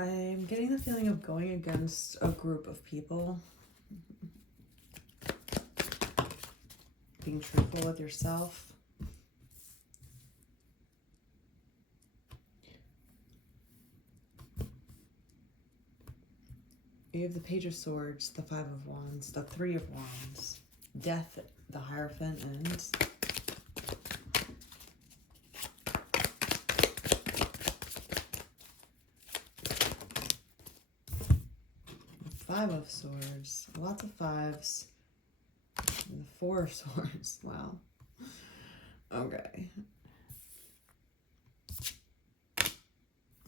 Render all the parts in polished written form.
I'm getting the feeling of going against a group of people. Being truthful with yourself. You have the Page of Swords, the Five of Wands, the Three of Wands, Death, the Hierophant, and Five of Swords, lots of fives, and the Four of Swords. Wow. Okay.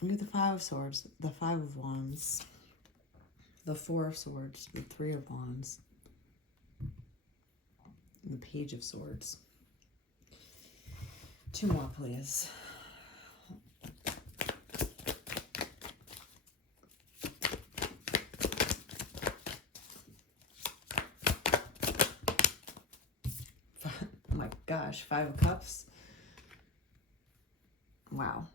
You have the Five of Swords, the Five of Wands, the Four of Swords, the Three of Wands, and the Page of Swords. Two more, please. Oh my gosh, Five of Cups. Wow.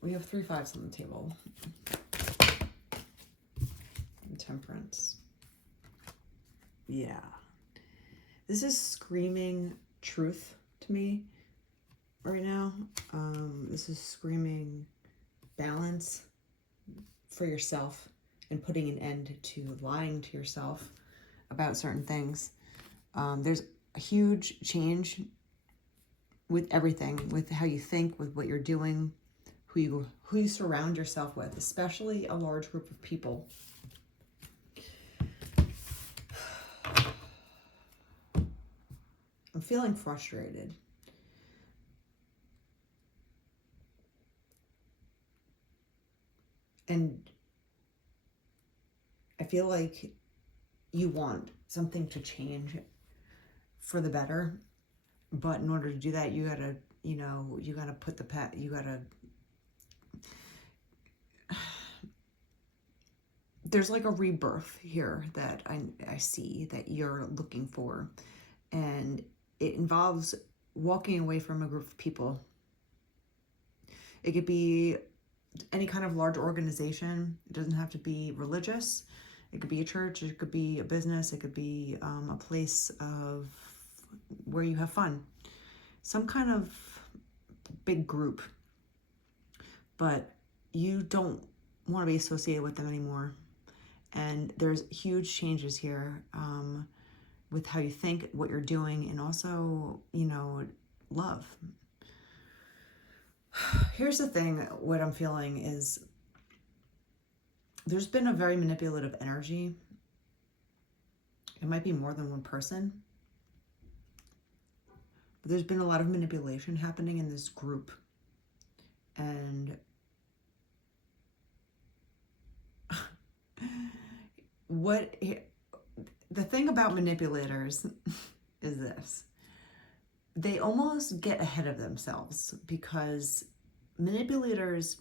We have 3 fives on the table. And Temperance. Yeah. This is screaming truth to me right now. This is screaming balance for yourself and putting an end to lying to yourself about certain things. There's a huge change with everything, with how you think, with what you're doing, who you surround yourself with, especially a large group of people. I'm feeling frustrated. And I feel like you want something to change for the better. But in order to do that, you gotta, you gotta put you gotta, there's like a rebirth here that I see that you're looking for. And it involves walking away from a group of people. It could be any kind of large organization. It doesn't have to be religious. It could be a church. It could be a business. It could be a place of where you have fun. Some kind of big group. But you don't want to be associated with them anymore. And there's huge changes here with how you think, what you're doing, and also, love. Here's the thing, what I'm feeling is there's been a very manipulative energy. It might be more than one person. But there's been a lot of manipulation happening in this group. And the thing about manipulators is this. They almost get ahead of themselves because manipulators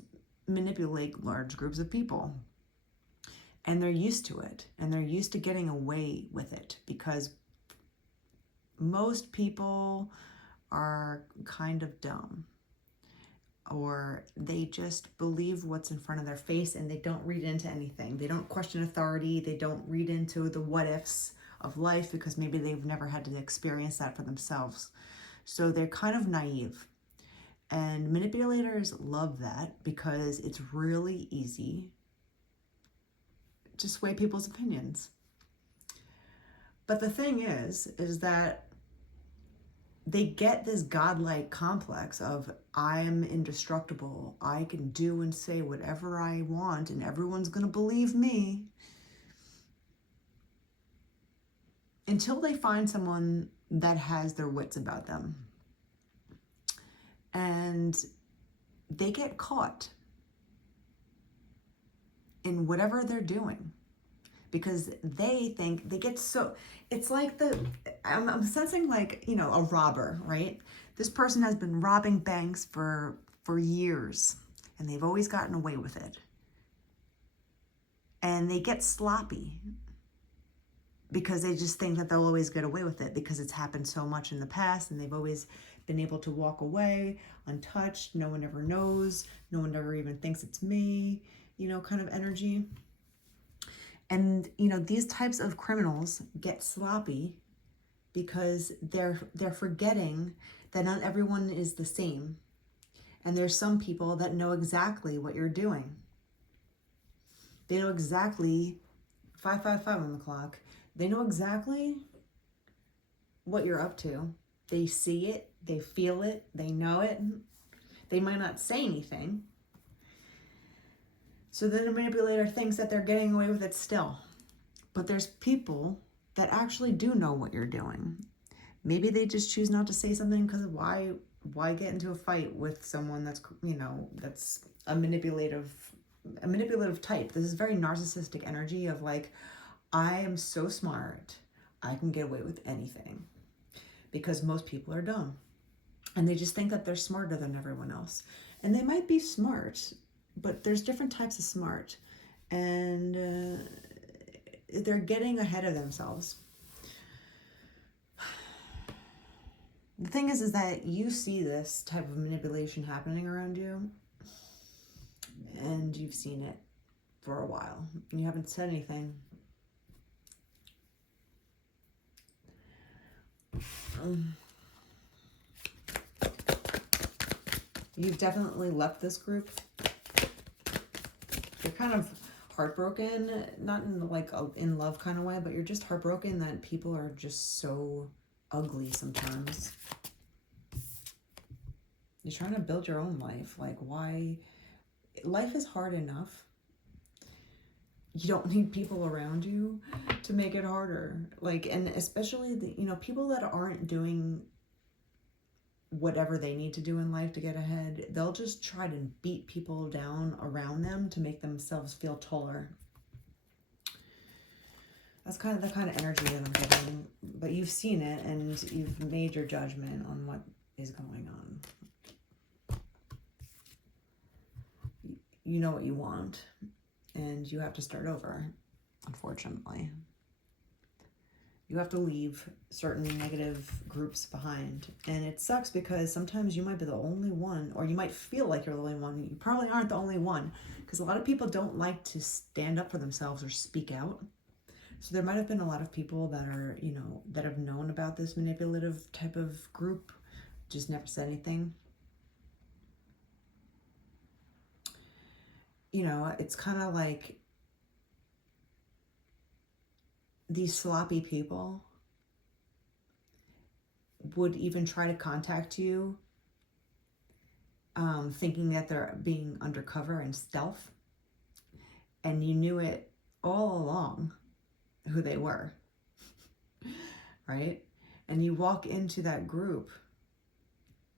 manipulate large groups of people. And they're used to it. And they're used to getting away with it because most people are kind of dumb. Or they just believe what's in front of their face and they don't read into anything. They don't question authority. They don't read into the what ifs of life because maybe they've never had to experience that for themselves. So they're kind of naive. And manipulators love that because it's really easy to sway people's opinions. But the thing is that they get this godlike complex of, I am indestructible. I can do and say whatever I want and everyone's going to believe me. Until they find someone that has their wits about them. And they get caught in whatever they're doing. Because they think they get so, it's like I'm sensing like, a robber, right? This person has been robbing banks for years and they've always gotten away with it. And they get sloppy because they just think that they'll always get away with it because it's happened so much in the past and they've always been able to walk away untouched. No one ever knows. No one ever even thinks it's me, kind of energy. And, these types of criminals get sloppy because they're forgetting that not everyone is the same. And there's some people that know exactly what you're doing. They know exactly 555 on the clock. They know exactly what you're up to. They see it, they feel it, they know it. They might not say anything. So then the manipulator thinks that they're getting away with it still. But there's people that actually do know what you're doing. Maybe they just choose not to say something because why get into a fight with someone that's, that's a manipulative type. This is very narcissistic energy of like, I am so smart, I can get away with anything, because most people are dumb and they just think that they're smarter than everyone else. And they might be smart, but there's different types of smart, and they're getting ahead of themselves. The thing is that you see this type of manipulation happening around you, and you've seen it for a while. You haven't said anything. You've definitely left this group. You're kind of heartbroken, not in like a in love kind of way, but you're just heartbroken that people are just so ugly sometimes. You're trying to build your own life. Like, why? Life is hard enough. You don't need people around you to make it harder. Like, and especially the, people that aren't doing whatever they need to do in life to get ahead, they'll just try to beat people down around them to make themselves feel taller. That's kind of the kind of energy that I'm getting. But you've seen it and you've made your judgment on what is going on. You know what you want, and you have to start over, unfortunately. You have to leave certain negative groups behind. And it sucks because sometimes you might be the only one, or you might feel like you're the only one. You probably aren't the only one, because a lot of people don't like to stand up for themselves or speak out. So there might have been a lot of people that are, that have known about this manipulative type of group, just never said anything. It's kind of like these sloppy people would even try to contact you, thinking that they're being undercover and stealth. And you knew it all along who they were, right? And you walk into that group,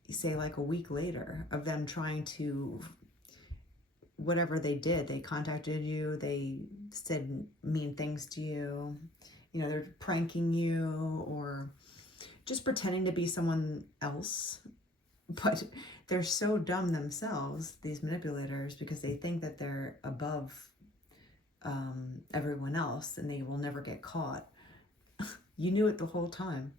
say like a week later, of them trying to, whatever they did, they contacted you, they said mean things to you, they're pranking you or just pretending to be someone else. But they're so dumb themselves, these manipulators, because they think that they're above everyone else and they will never get caught. You knew it the whole time.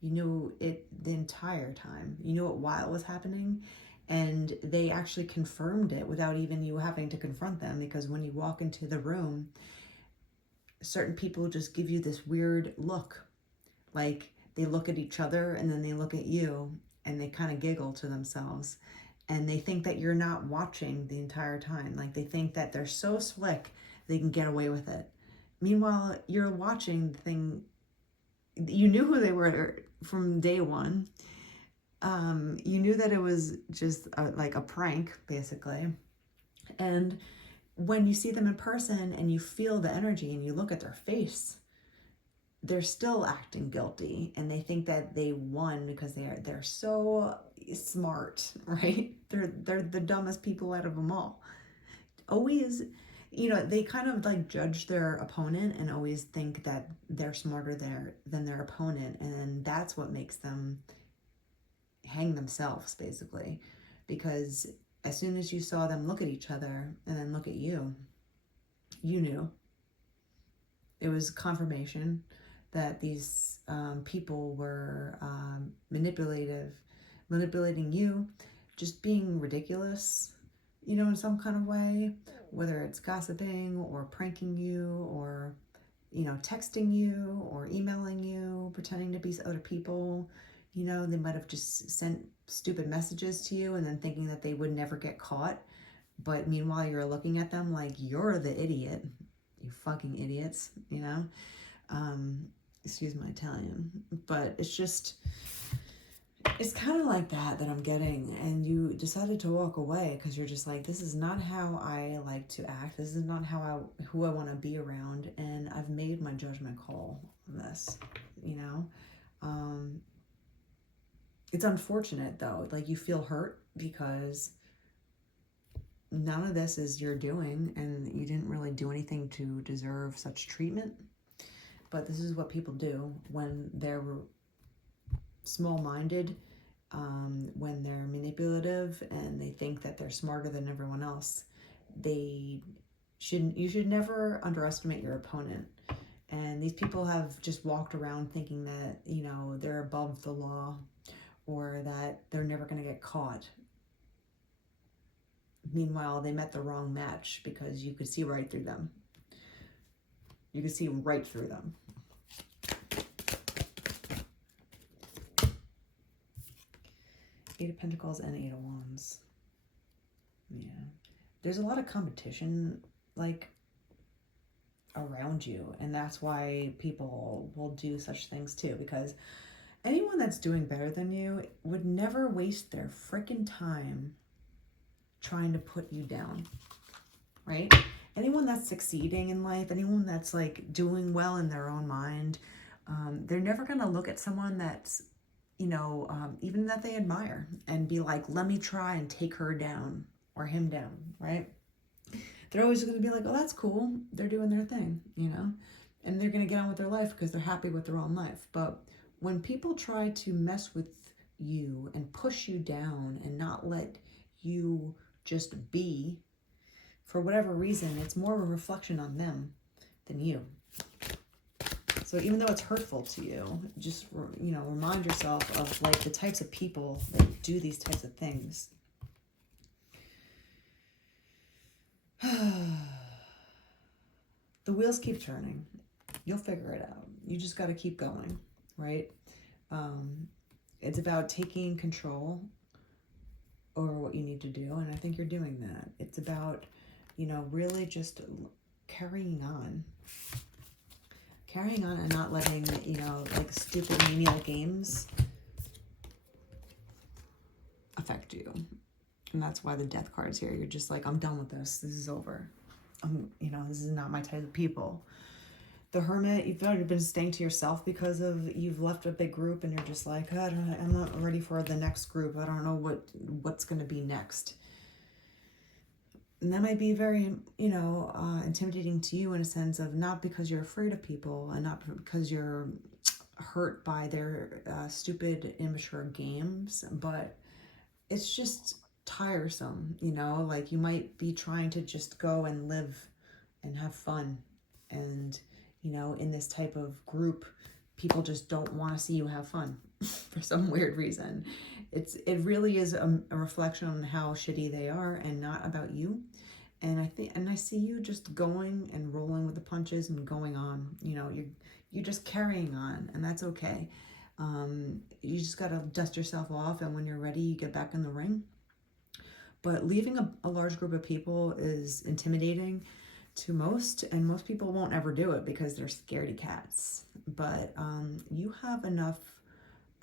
You knew it the entire time. You knew it while it was happening. And they actually confirmed it without even you having to confront them, because when you walk into the room, certain people just give you this weird look. Like, they look at each other and then they look at you and they kind of giggle to themselves. And they think that you're not watching the entire time. Like, they think that they're so slick, they can get away with it. Meanwhile, you're watching the thing. You knew who they were from day one. You knew that it was just like a prank, basically. And when you see them in person and you feel the energy and you look at their face, they're still acting guilty, and they think that they won because they're so smart, right? They're the dumbest people out of them all. Always, they kind of like judge their opponent and always think that they're smarter than their opponent, and that's what makes them hang themselves, basically. Because as soon as you saw them look at each other and then look at you, you knew. It was confirmation that these people were manipulative, manipulating you, just being ridiculous, you know, in some kind of way, whether it's gossiping or pranking you or, you know, texting you or emailing you, pretending to be other people. You know, they might have just sent stupid messages to you and then thinking that they would never get caught. But meanwhile, you're looking at them like you're the idiot. You fucking idiots, you know? Excuse my Italian. But it's just, it's kind of like that I'm getting. And you decided to walk away because you're just like, this is not how I like to act. This is not who I want to be around. And I've made my judgment call on this, you know? It's unfortunate though. Like, you feel hurt because none of this is your doing and you didn't really do anything to deserve such treatment. But this is what people do when they're small-minded, when they're manipulative and they think that they're smarter than everyone else. You should never underestimate your opponent. And these people have just walked around thinking that, you know, they're above the law or that they're never going to get caught. Meanwhile, they met the wrong match because you could see right through them. You could see right through them. Eight of Pentacles and Eight of Wands. Yeah. There's a lot of competition, like, around you. And that's why people will do such things too. Because anyone that's doing better than you would never waste their freaking time trying to put you down, right? Anyone that's succeeding in life, anyone that's like doing well in their own mind, they're never going to look at someone that's, you know, even that they admire and be like, let me try and take her down or him down, right? They're always going to be like, oh, that's cool. They're doing their thing, you know, and they're going to get on with their life because they're happy with their own life. But when people try to mess with you and push you down and not let you just be, for whatever reason, it's more of a reflection on them than you. So even though it's hurtful to you, just, you know, remind yourself of like the types of people that do these types of things. The wheels keep turning. You'll figure it out. You just got to keep going, right? It's about taking control over what you need to do, and I think you're doing that. It's about, you know, really just carrying on and not letting, you know, like stupid menial games affect you. And that's why the Death card's here. You're just like, I'm done with this. This is over. You know, this is not my type of people. The Hermit, you've already been staying to yourself because of you've left a big group and you're just like, I'm not ready for the next group. I don't know what's going to be next. And that might be very, you know, intimidating to you in a sense of not because you're afraid of people and not because you're hurt by their stupid, immature games, but it's just tiresome, you know, like you might be trying to just go and live and have fun. And, you know, in this type of group, people just don't want to see you have fun for some weird reason. It really is a reflection on how shitty they are and not about you. And I see you just going and rolling with the punches and going on. You know, you're just carrying on, and that's okay. You just got to dust yourself off, and when you're ready, you get back in the ring. But leaving a large group of people is intimidating to most, and most people won't ever do it because they're scaredy cats. But you have enough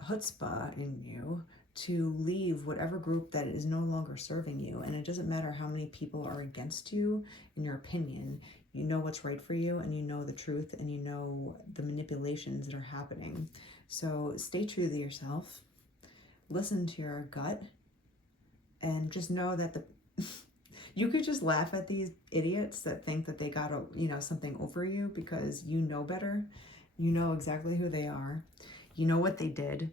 chutzpah in you to leave whatever group that is no longer serving you. And it doesn't matter how many people are against you, in your opinion. You know what's right for you, and you know the truth, and you know the manipulations that are happening. So stay true to yourself. Listen to your gut. And just know that you could just laugh at these idiots that think that they got something over you because you know better. You know exactly who they are. You know what they did.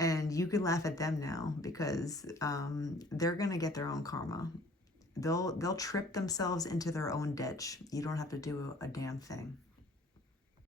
And you can laugh at them now because they're going to get their own karma. They'll trip themselves into their own ditch. You don't have to do a damn thing.